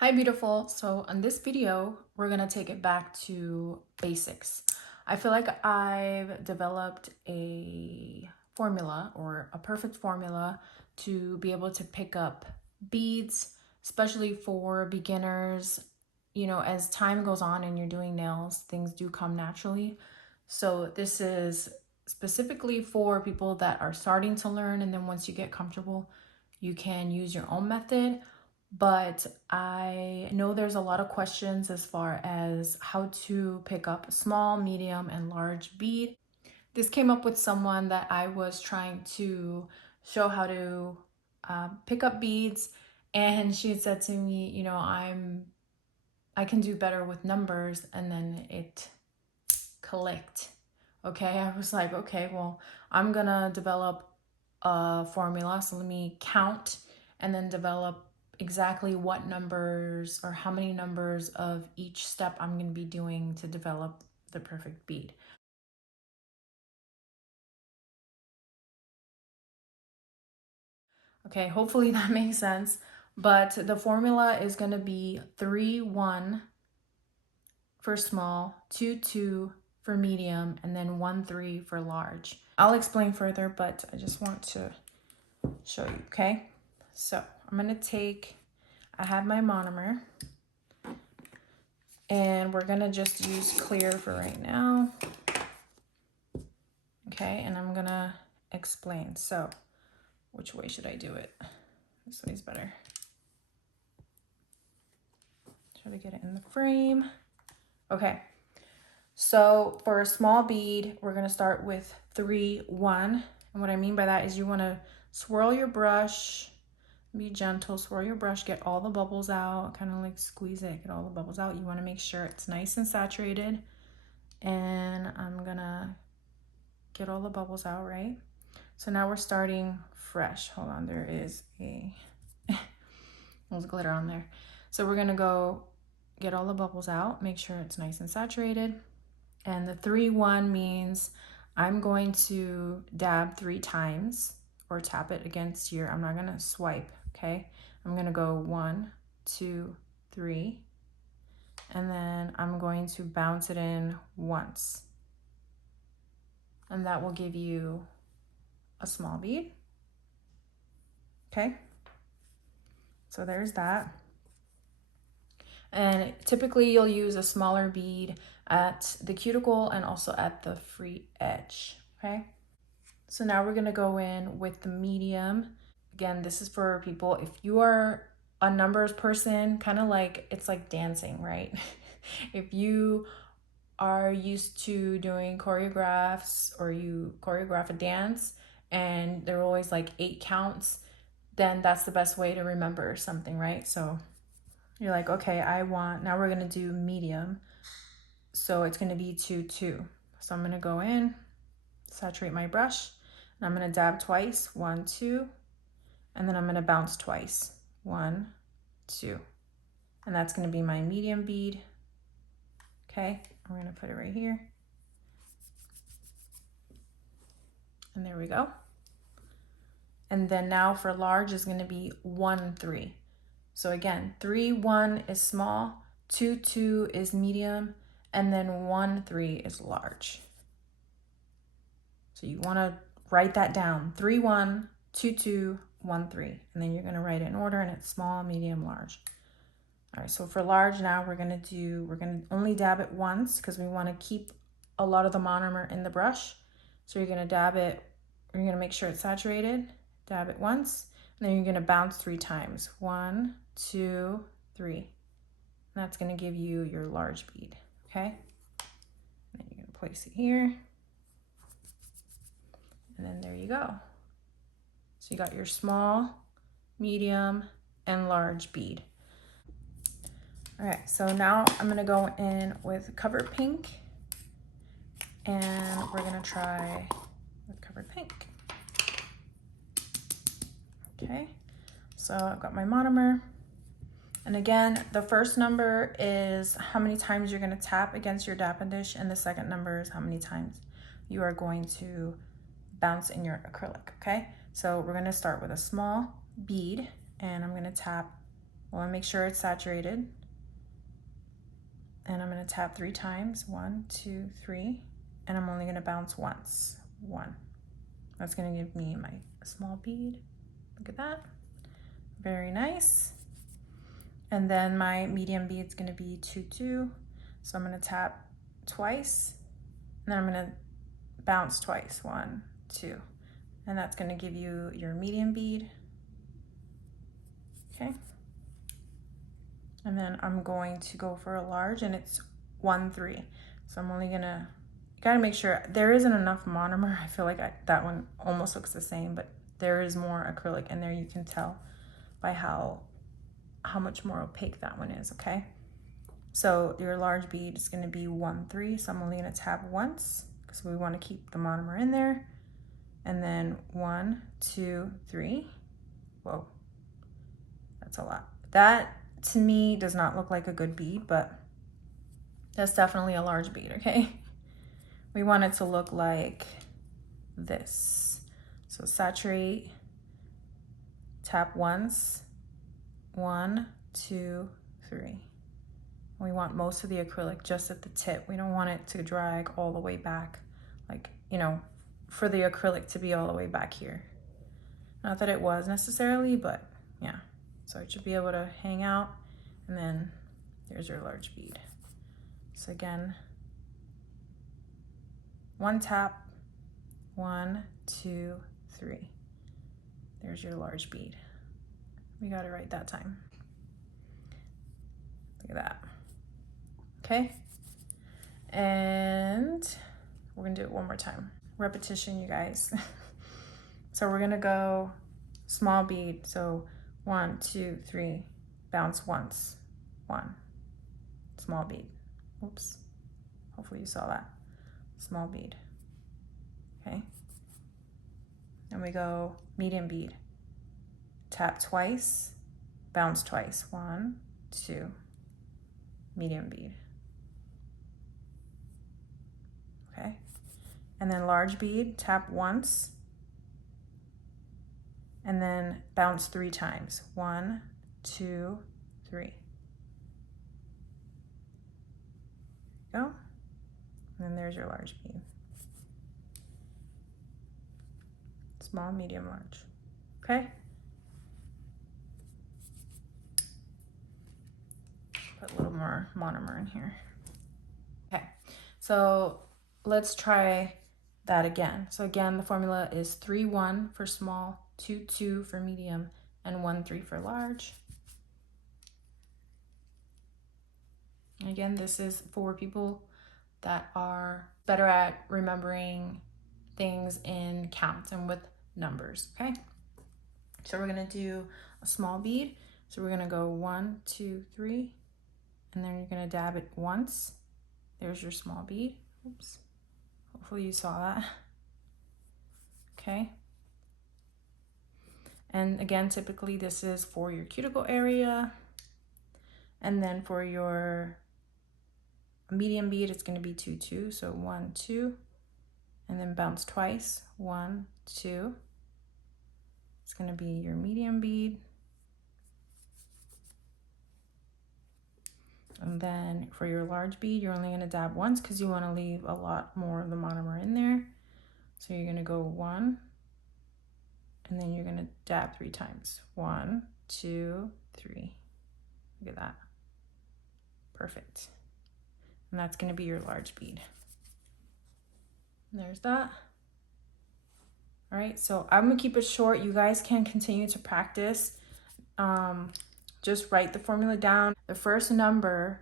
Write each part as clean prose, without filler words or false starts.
Hi beautiful. So on this video, we're gonna take it back to basics. I feel like I've developed a formula or a perfect formula to be able to pick up beads, especially for beginners. You know, as time goes on and you're doing nails, things do come naturally. So this is specifically for people that are starting to learn, and then once you get comfortable, you can use your own method. But I know there's a lot of questions as far as how to pick up a small, medium, and large bead. This came up with someone that I was trying to show how to pick up beads, and she had said to me, you know, I can do better with numbers, and then it clicked. Okay, I was like, okay, well, I'm gonna develop a formula. So let me count and then develop exactly what numbers or how many numbers of each step I'm gonna be doing to develop the perfect bead. Okay, hopefully that makes sense. But the formula is gonna be 3, 1 for small, 2, 2 for medium, and then 1, 3 for large. I'll explain further, but I just want to show you, okay? So I'm gonna take, I have my monomer, and we're gonna just use clear for right now. Okay, and I'm gonna explain. So which way should I do it? This way's better. Try to get it in the frame. Okay, so for a small bead, we're gonna start with 3, 1. And what I mean by that is you wanna swirl your brush, be gentle, swirl your brush, get all the bubbles out, kind of like squeeze it, get all the bubbles out. You wanna make sure it's nice and saturated. And I'm gonna get all the bubbles out, right? So now we're starting fresh. Hold on, there is a, there's glitter on there. So we're gonna go get all the bubbles out, make sure it's nice and saturated. And the 3, 1 means I'm going to dab 3 times or tap it against here. I'm not gonna swipe, okay? I'm gonna go 1, 2, 3, and then I'm going to bounce it in once. And that will give you a small bead, okay? So there's that. And typically you'll use a smaller bead at the cuticle and also at the free edge, okay? So now we're gonna go in with the medium. Again, this is for people, if you are a numbers person, kind of like, it's like dancing, right? If you are used to doing choreographs or you choreograph a dance and there are always like 8 counts, then that's the best way to remember something, right? So you're like, okay, now we're gonna do medium. So it's gonna be 2, 2. So I'm gonna go in, saturate my brush, and I'm gonna dab twice, 1, 2, and then I'm gonna bounce twice, 1, 2. And that's gonna be my medium bead. Okay, I'm gonna put it right here. And there we go. And then now for large is gonna be 1, 3. So again, 3, 1 is small, 2, 2 is medium, and then 1, 3 is large. So you wanna write that down, 3, 1, 2, 2, 1, 3. And then you're gonna write it in order, and it's small, medium, large. All right, so for large now we're gonna only dab it once because we wanna keep a lot of the monomer in the brush. So you're gonna dab it, you're gonna make sure it's saturated, dab it once, and then you're gonna bounce 3 times. 1, 2, 3. And that's gonna give you your large bead, okay? And then you're gonna place it here. And then there you go. So you got your small, medium, and large bead. All right, so now I'm gonna go in with Covered Pink, and we're gonna try with Covered Pink. Okay, so I've got my monomer. And again, the first number is how many times you're gonna tap against your dapping dish, and the second number is how many times you are going to bounce in your acrylic, okay? So we're gonna start with a small bead, and I'm gonna tap I want to make sure it's saturated. And I'm going to tap 3 times. 1, 2, 3. And I'm only going to bounce once. 1. That's going to give me my small bead. Look at that. Very nice. And then my medium bead is going to be 2, 2. So I'm going to tap twice. And then I'm going to bounce twice. 1, 2. And that's going to give you your medium bead. Okay. And then I'm going to go for a large, and it's 1, 3. So I'm only gonna, you gotta make sure there isn't enough monomer. I feel like that one almost looks the same, but there is more acrylic in there. You can tell by how much more opaque that one is, okay? So your large bead is gonna be 1, 3. So I'm only gonna tap once because we wanna keep the monomer in there. And then 1, 2, 3. Whoa, that's a lot. That to me does not look like a good bead, but that's definitely a large bead, okay? We want it to look like this. So saturate, tap once, 1, 2, 3. We want most of the acrylic just at the tip. We don't want it to drag all the way back, like, you know, for the acrylic to be all the way back here. Not that it was necessarily, but yeah. So it should be able to hang out, and then there's your large bead. So again, 1 tap, 1, 2, 3. There's your large bead. We got it right that time. Look at that. Okay. And we're gonna do it one more time. Repetition, you guys. So we're gonna go small bead. So 1, 2, 3, bounce once, 1, small bead. Oops, hopefully you saw that. Small bead, okay? And we go medium bead. Tap twice, bounce twice, 1, 2, medium bead. Okay, and then large bead, tap once, and then bounce 3 times. 1, 2, 3. Go. And then there's your large bead. Small, medium, large. Okay? Put a little more monomer in here. Okay, so let's try that again. So again, the formula is 3, 1 for small, 2, 2 for medium, and 1, 3 for large. And again, this is for people that are better at remembering things in counts and with numbers, okay? So we're gonna do a small bead. So we're gonna go 1, 2, 3, and then you're gonna dab it once. There's your small bead. Oops. Hopefully you saw that. Okay. And again, typically this is for your cuticle area. And then for your medium bead, it's gonna be 2, 2. So 1, 2, and then bounce twice. 1, 2. It's gonna be your medium bead. And then for your large bead, you're only gonna dab once because you wanna leave a lot more of the monomer in there. So you're gonna go 1, and then you're gonna dab 3 times. 1, 2, 3. Look at that. Perfect. And that's gonna be your large bead. And there's that. All right, so I'm gonna keep it short. You guys can continue to practice. Just write the formula down. The first number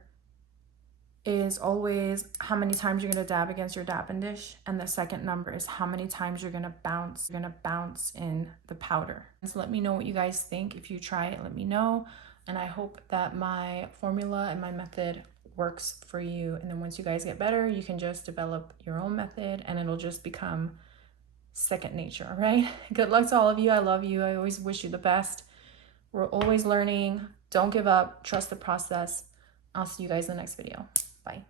is always how many times you're gonna dab against your dabbing dish, and the second number is how many times you're gonna bounce in the powder. So let me know what you guys think. If you try it, let me know. And I hope that my formula and my method works for you. And then once you guys get better, you can just develop your own method and it'll just become second nature, all right? Good luck to all of you. I love you. I always wish you the best. We're always learning. Don't give up. Trust the process. I'll see you guys in the next video. Bye.